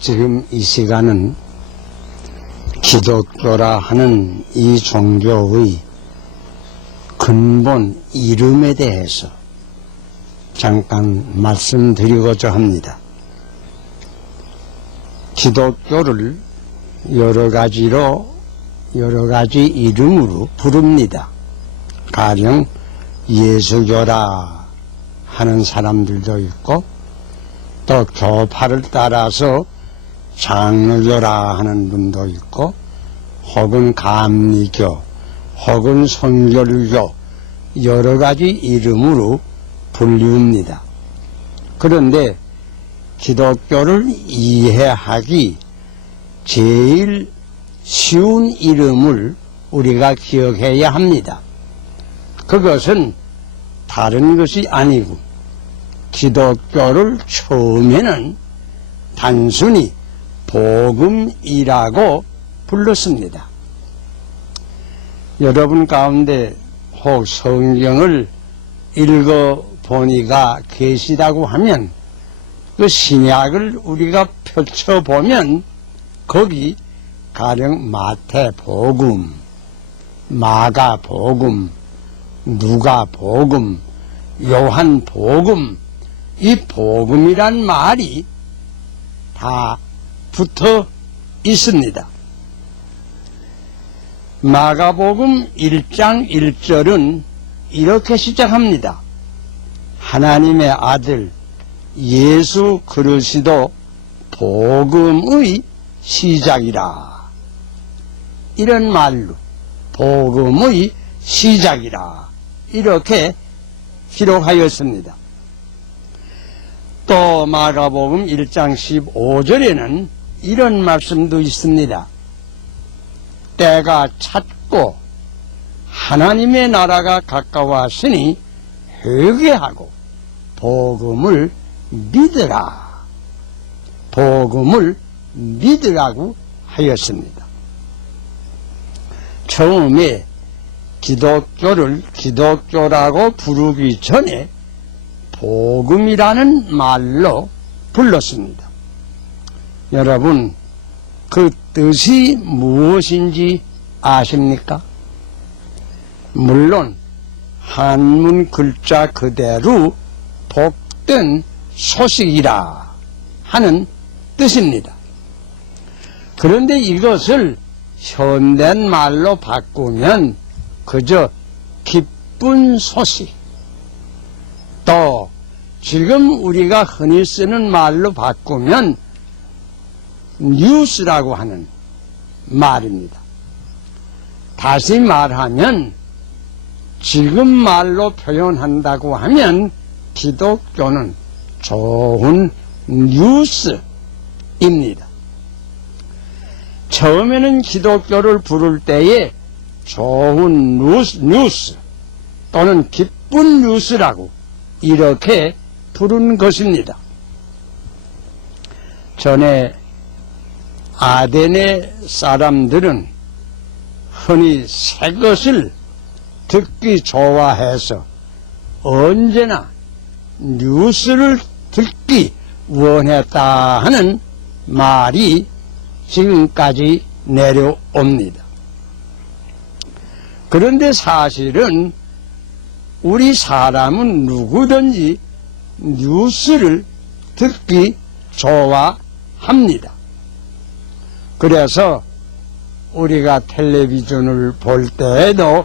지금 이 시간은 기독교라 하는 이 종교의 근본 이름에 대해서 잠깐 말씀드리고자 합니다. 기독교를 여러 가지 이름으로 부릅니다. 가령 예수교라 하는 사람들도 있고, 또 교파를 따라서 장로교라 하는 분도 있고, 혹은 감리교, 혹은 성결교, 여러 가지 이름으로 불리웁니다. 그런데 기독교를 이해하기 제일 쉬운 이름을 우리가 기억해야 합니다. 그것은 다른 것이 아니고 기독교를 처음에는 단순히 복음이라고 불렀습니다. 여러분 가운데 혹 성경을 읽어보니가 계시다고 하면 그 신약을 우리가 펼쳐보면 거기 가령 마태복음, 마가복음, 누가복음, 요한복음, 이 복음이란 말이 다 붙어 있습니다. 마가복음 1장 1절은 이렇게 시작합니다. 하나님의 아들 예수 그리스도 복음의 시작이라. 이런 말로 복음의 시작이라 이렇게 기록하였습니다. 또 마가복음 1장 15절에는 이런 말씀도 있습니다. 때가 찼고 하나님의 나라가 가까웠으니 회개하고 복음을 믿으라. 복음을 믿으라고 하였습니다. 처음에 기독교를 기독교라고 부르기 전에 복음이라는 말로 불렀습니다. 여러분, 그 뜻이 무엇인지 아십니까? 물론 한문 글자 그대로 복된 소식이라 하는 뜻입니다. 그런데 이것을 현대인 말로 바꾸면 그저 기쁜 소식, 또 지금 우리가 흔히 쓰는 말로 바꾸면 뉴스라고 하는 말입니다. 다시 말하면 지금 말로 표현한다고 하면 기독교는 좋은 뉴스입니다. 처음에는 기독교를 부를 때에 좋은 뉴스 또는 기쁜 뉴스라고 이렇게 부른 것입니다. 전에 아덴의 사람들은 흔히 새 것을 듣기 좋아해서 언제나 뉴스를 듣기 원했다 하는 말이 지금까지 내려옵니다. 그런데 사실은 우리 사람은 누구든지 뉴스를 듣기 좋아합니다. 그래서 우리가 텔레비전을 볼 때에도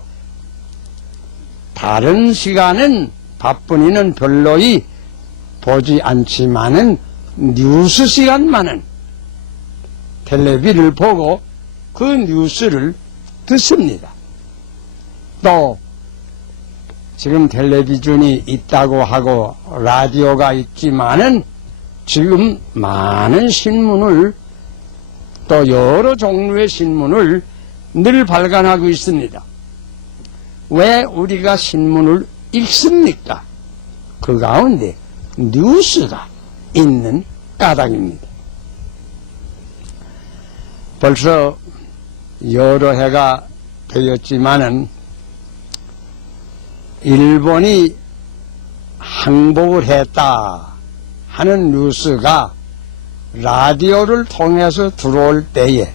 다른 시간은 바쁜이는 별로이 보지 않지만은 뉴스 시간만은 텔레비를 보고 그 뉴스를 듣습니다. 또 지금 텔레비전이 있다고 하고 라디오가 있지만은 지금 많은 신문을 또 여러 종류의 신문을 늘 발간하고 있습니다. 왜 우리가 신문을 읽습니까? 그 가운데 뉴스가 있는 까닭입니다. 벌써 여러 해가 되었지만은 일본이 항복을 했다 하는 뉴스가 라디오를 통해서 들어올 때에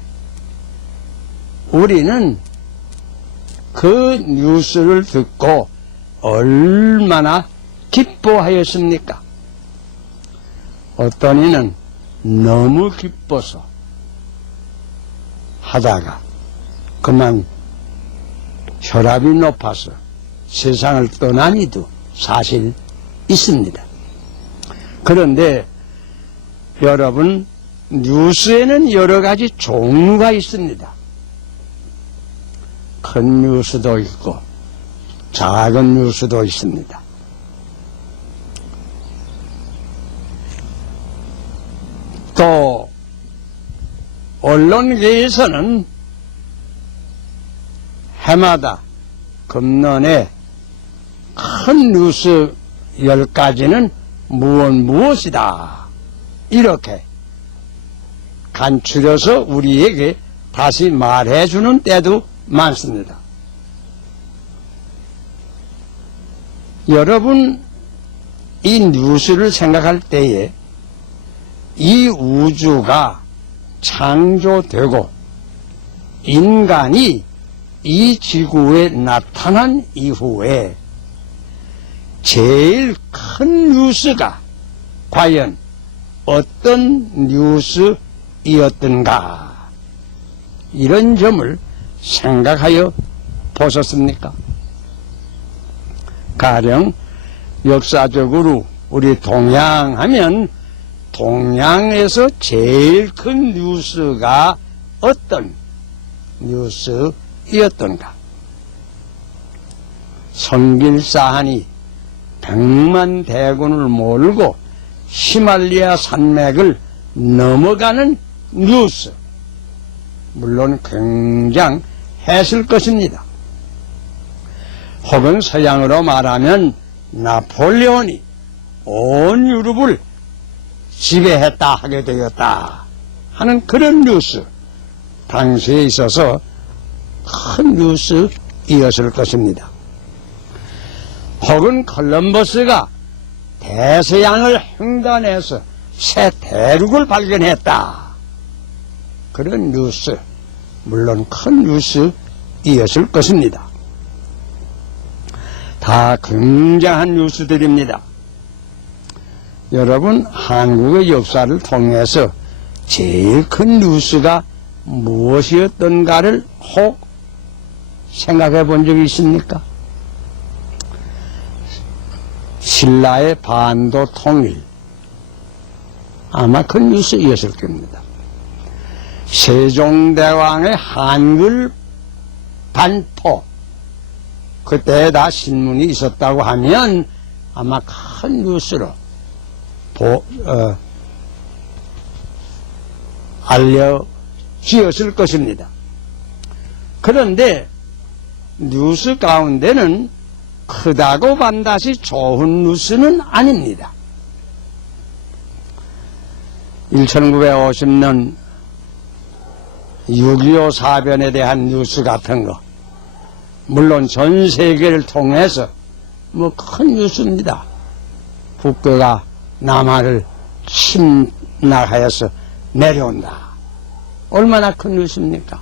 우리는 그 뉴스를 듣고 얼마나 기뻐하였습니까? 어떤 이는 너무 기뻐서 하다가 그만 혈압이 높아서 세상을 떠난 이도 사실 있습니다. 그런데 여러분, 뉴스에는 여러 가지 종류가 있습니다. 큰 뉴스도 있고 작은 뉴스도 있습니다. 또 언론계에서는 해마다 금년에 큰 뉴스 10가지는 무엇이다 이렇게 간추려서 우리에게 다시 말해주는 때도 많습니다. 여러분, 이 뉴스를 생각할 때에 이 우주가 창조되고 인간이 이 지구에 나타난 이후에 제일 큰 뉴스가 과연 어떤 뉴스이었던가, 이런 점을 생각하여 보셨습니까? 가령 역사적으로 우리 동양하면 동양에서 제일 큰 뉴스가 어떤 뉴스이었던가? 성길사한이 100만 대군을 몰고 히말라야 산맥을 넘어가는 뉴스, 물론 굉장했을 것입니다. 혹은 서양으로 말하면 나폴레온이 온 유럽을 지배했다 하게 되었다 하는 그런 뉴스, 당시에 있어서 큰 뉴스이었을 것입니다. 혹은 콜럼버스가 대서양을 횡단해서 새 대륙을 발견했다, 그런 뉴스, 물론 큰 뉴스이었을 것입니다. 다 굉장한 뉴스들입니다. 여러분, 한국의 역사를 통해서 제일 큰 뉴스가 무엇이었던가를 혹 생각해 본 적이 있습니까? 신라의 반도 통일, 아마 큰 뉴스이었을 겁니다. 세종대왕의 한글 반포, 그때 다 신문이 있었다고 하면 아마 큰 뉴스로 알려지었을 것입니다. 그런데 뉴스 가운데는 크다고 반드시 좋은 뉴스는 아닙니다. 1950년 6.25 사변에 대한 뉴스 같은 거, 물론 전 세계를 통해서 큰 뉴스입니다. 국가가 남한을 침략하여서 내려온다, 얼마나 큰 뉴스입니까?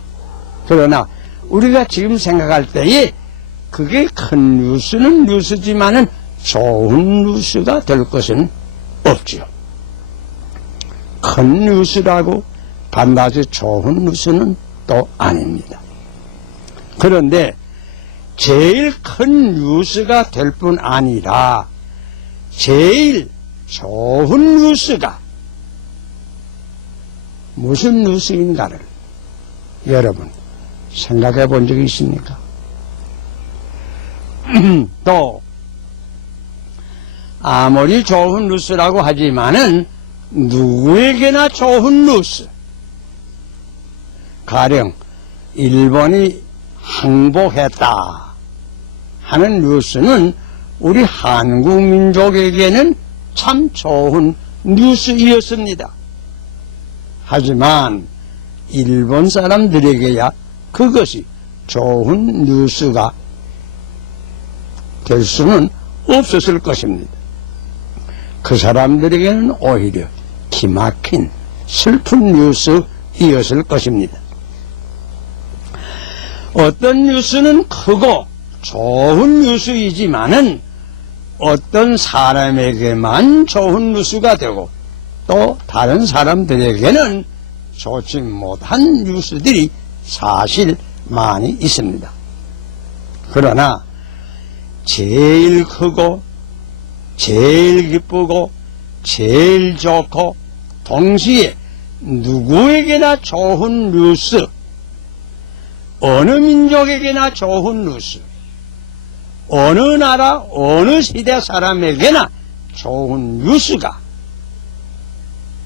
그러나 우리가 지금 생각할 때에 그게 큰 뉴스는 뉴스지만은 좋은 뉴스가 될 것은 없죠. 큰 뉴스라고 반드시 좋은 뉴스는 또 아닙니다. 그런데 제일 큰 뉴스가 될 뿐 아니라 제일 좋은 뉴스가 무슨 뉴스인가를 여러분 생각해 본 적이 있습니까? 또 아무리 좋은 뉴스라고 하지만은 누구에게나 좋은 뉴스, 가령 일본이 항복했다 하는 뉴스는 우리 한국 민족에게는 참 좋은 뉴스이었습니다. 하지만 일본 사람들에게야 그것이 좋은 뉴스가 될 수는 없었을 것입니다. 그 사람들에게는 오히려 기막힌 슬픈 뉴스이었을 것입니다. 어떤 뉴스는 크고 좋은 뉴스이지만은 어떤 사람에게만 좋은 뉴스가 되고 또 다른 사람들에게는 좋지 못한 뉴스들이 사실 많이 있습니다. 그러나 제일 크고 제일 기쁘고 제일 좋고 동시에 누구에게나 좋은 뉴스, 어느 민족에게나 좋은 뉴스, 어느 나라 어느 시대 사람에게나 좋은 뉴스가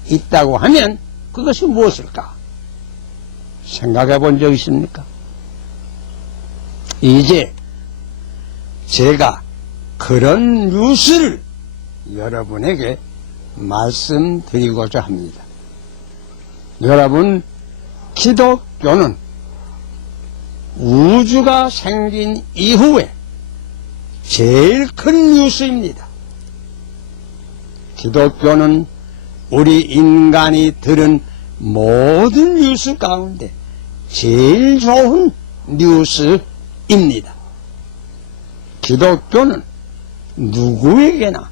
있다고 하면 그것이 무엇일까? 생각해 본 적 있습니까? 이제 제가 그런 뉴스를 여러분에게 말씀드리고자 합니다. 여러분, 기독교는 우주가 생긴 이후에 제일 큰 뉴스입니다. 기독교는 우리 인간이 들은 모든 뉴스 가운데 제일 좋은 뉴스입니다. 기독교는 누구에게나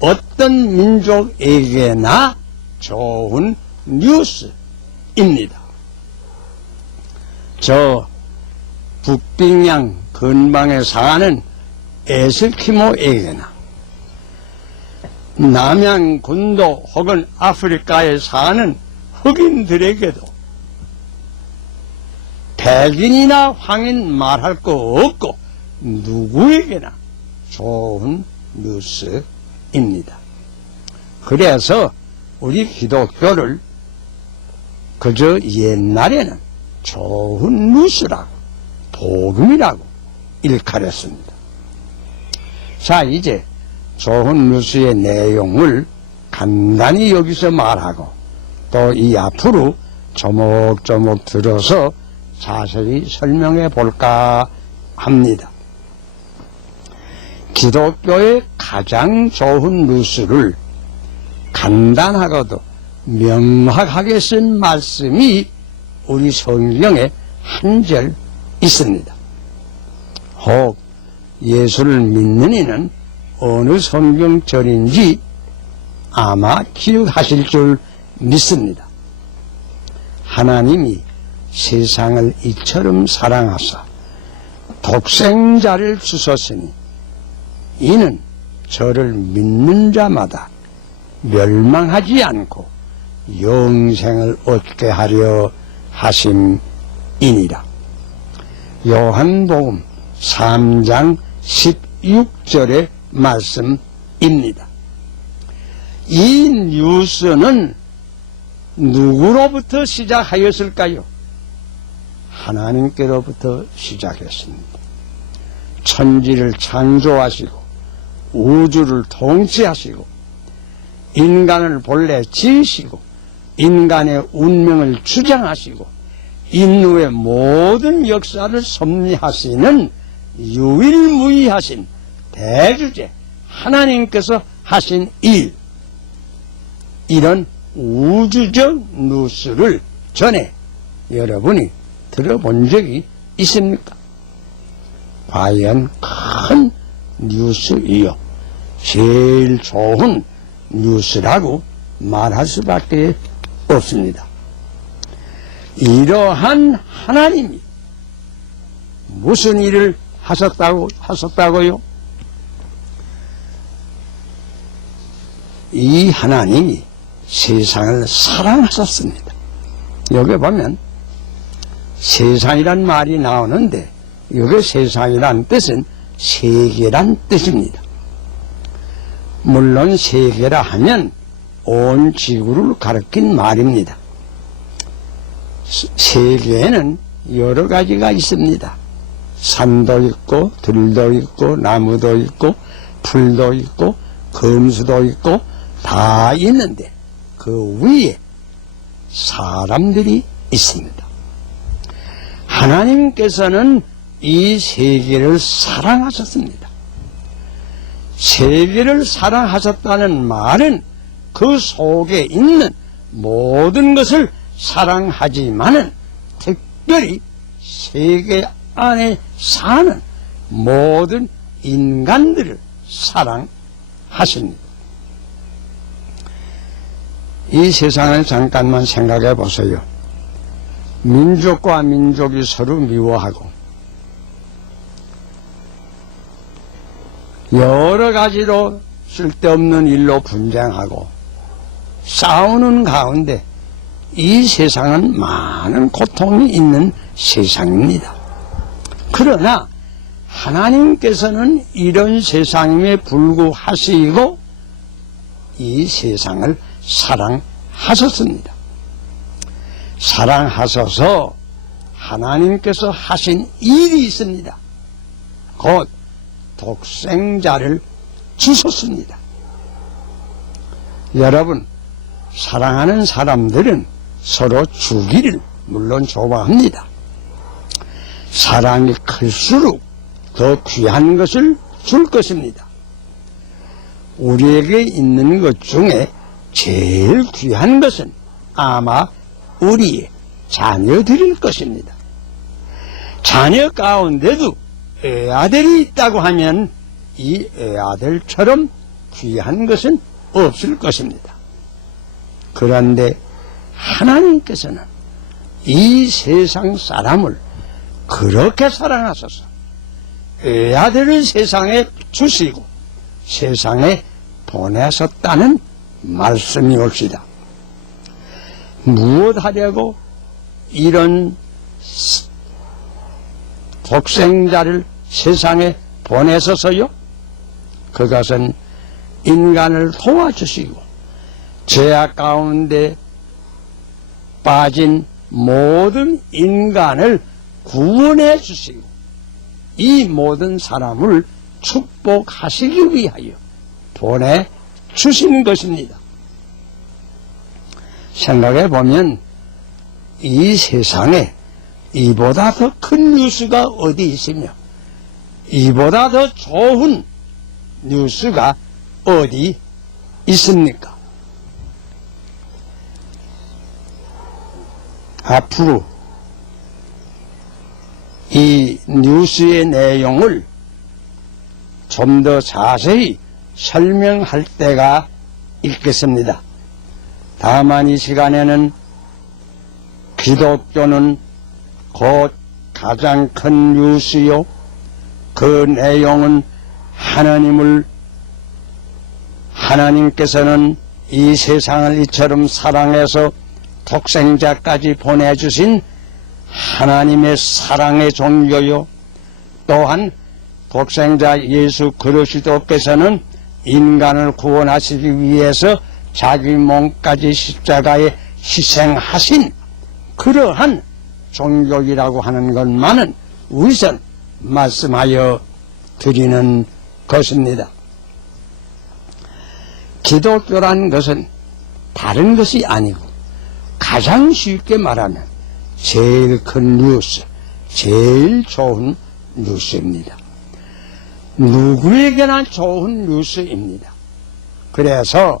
어떤 민족에게나 좋은 뉴스입니다. 저 북빙양 근방에 사는 에스키모에게나 남양군도 혹은 아프리카에 사는 흑인들에게도 백인이나 황인 말할 거 없고 누구에게나 좋은 뉴스입니다. 그래서 우리 기독교를 그저 옛날에는 좋은 뉴스라고 복음이라고 일컬었습니다. 자, 이제 좋은 뉴스의 내용을 간단히 여기서 말하고 또 이 앞으로 조목조목 들어서 자세히 설명해 볼까 합니다. 기독교의 가장 좋은 뉴스를 간단하고도 명확하게 쓴 말씀이 우리 성경에 한 절 있습니다. 혹 예수를 믿는 이는 어느 성경절인지 아마 기억하실 줄 믿습니다. 하나님이 세상을 이처럼 사랑하사 독생자를 주셨으니 이는 저를 믿는 자마다 멸망하지 않고 영생을 얻게 하려 하심이니라. 요한복음 3장 16절의 말씀입니다. 이 뉴스는 누구로부터 시작하였을까요? 하나님께로부터 시작했습니다. 천지를 창조하시고 우주를 통치하시고 인간을 본래 지으시고 인간의 운명을 주장하시고 인류의 모든 역사를 섭리하시는 유일무이하신 대주제 하나님께서 하신 일, 이런 우주적 뉴스를 전에 여러분이 들어본 적이 있습니까? 과연 큰 뉴스이요 제일 좋은 뉴스라고 말할 수밖에 없습니다. 이러한 하나님이 무슨 일을 하셨다고요? 이 하나님이 세상을 사랑하셨습니다. 여기 보면 세상이란 말이 나오는데 여기 세상이란 뜻은 세계란 뜻입니다. 물론 세계라 하면 온 지구를 가리킨 말입니다. 세계에는 여러 가지가 있습니다. 산도 있고 들도 있고 나무도 있고 풀도 있고 금수도 있고 다 있는데 그 위에 사람들이 있습니다. 하나님께서는 이 세계를 사랑하셨습니다. 세계를 사랑하셨다는 말은 그 속에 있는 모든 것을 사랑하지만은 특별히 세계 안에 사는 모든 인간들을 사랑하십니다. 이 세상을 잠깐만 생각해 보세요. 민족과 민족이 서로 미워하고 여러 가지로 쓸데없는 일로 분쟁하고 싸우는 가운데 이 세상은 많은 고통이 있는 세상입니다. 그러나 하나님께서는 이런 세상에 불구하시고 이 세상을 사랑하셨습니다. 사랑하셔서 하나님께서 하신 일이 있습니다. 곧 독생자를 주셨습니다. 여러분, 사랑하는 사람들은 서로 주기를 물론 좋아합니다. 사랑이 클수록 더 귀한 것을 줄 것입니다. 우리에게 있는 것 중에 제일 귀한 것은 아마 우리의 자녀들일 것입니다. 자녀 가운데도 애아들이 있다고 하면 이 애아들처럼 귀한 것은 없을 것입니다. 그런데 하나님께서는 이 세상 사람을 그렇게 사랑하셔서 애아들을 세상에 주시고 세상에 보내셨다는 말씀이 옵시다. 무엇하려고 이런 독생자를 세상에 보내셔서요? 그것은 인간을 도와주시고 죄악 가운데 빠진 모든 인간을 구원해 주시고 이 모든 사람을 축복하시기 위하여 보내주신 것입니다. 생각해 보면 이 세상에 이보다 더 큰 뉴스가 어디 있으며 이보다 더 좋은 뉴스가 어디 있습니까? 앞으로 이 뉴스의 내용을 좀 더 자세히 설명할 때가 있겠습니다. 다만 이 시간에는 기독교는 곧 가장 큰 뉴스요, 그 내용은 하나님께서는 이 세상을 이처럼 사랑해서 독생자까지 보내주신 하나님의 사랑의 종교요, 또한 독생자 예수 그리스도께서는 인간을 구원하시기 위해서 자기 몸까지 십자가에 희생하신 그러한 종교이라고 하는 것만은 우선 말씀하여 드리는 것입니다. 기독교라는 것은 다른 것이 아니고 가장 쉽게 말하면 제일 큰 뉴스, 제일 좋은 뉴스입니다. 누구에게나 좋은 뉴스입니다. 그래서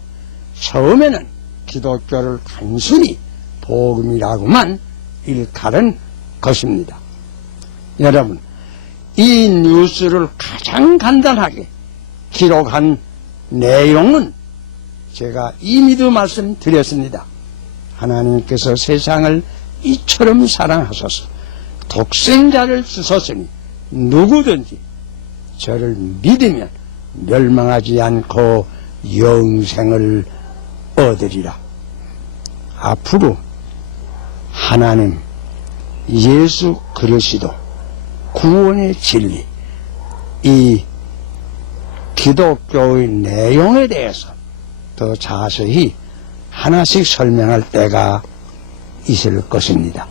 처음에는 기독교를 단순히 복음이라고만 일컬은 것입니다. 여러분, 이 뉴스를 가장 간단하게 기록한 내용은 제가 이미도 말씀드렸습니다. 하나님께서 세상을 이처럼 사랑하셔서 독생자를 주셨으니 누구든지 저를 믿으면 멸망하지 않고 영생을 얻으리라. 앞으로 하나님, 예수 그리스도, 구원의 진리, 이 기독교의 내용에 대해서 더 자세히 하나씩 설명할 때가 있을 것입니다.